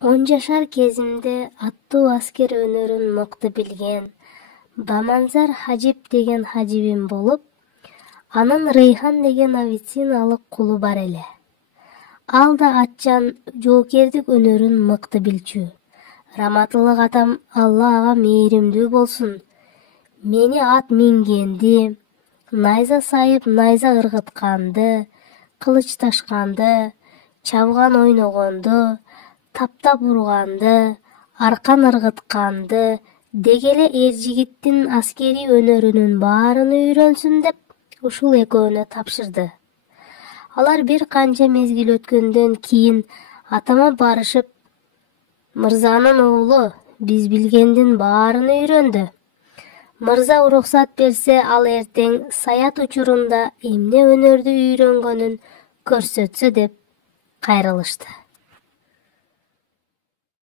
10 жашар кезимде аттуу аскер өнөрүн мыкты билген Баманзар Хажип деген хажибим болуп, анын Рейхан деген авициналык кулу бар эле. Ал да атчан жоокердик өнөрүн мыкты билчү. Раматылык атам Алла ага мээримдүү болсун. Мени ат мингенди, найза сайып найза ыргытканды, кылыч ташканды, чабган ойногонду, таптап урганды, аркан ыргытканды, дегеле эр жигиттин аскери өнөрүнүн баарын үйрөнсүн деп ушул экөөнө тапшырды. Алар бир канча мезгил өткөндөн кийин атама барышып, мырзанын уулу биз билгендин баарын үйрөндү. Мырза уруксат берсе, ал эртең саят учурунда эмне өнөрдү үйрөнгөнүн көрсөтсө деп кайрылышты.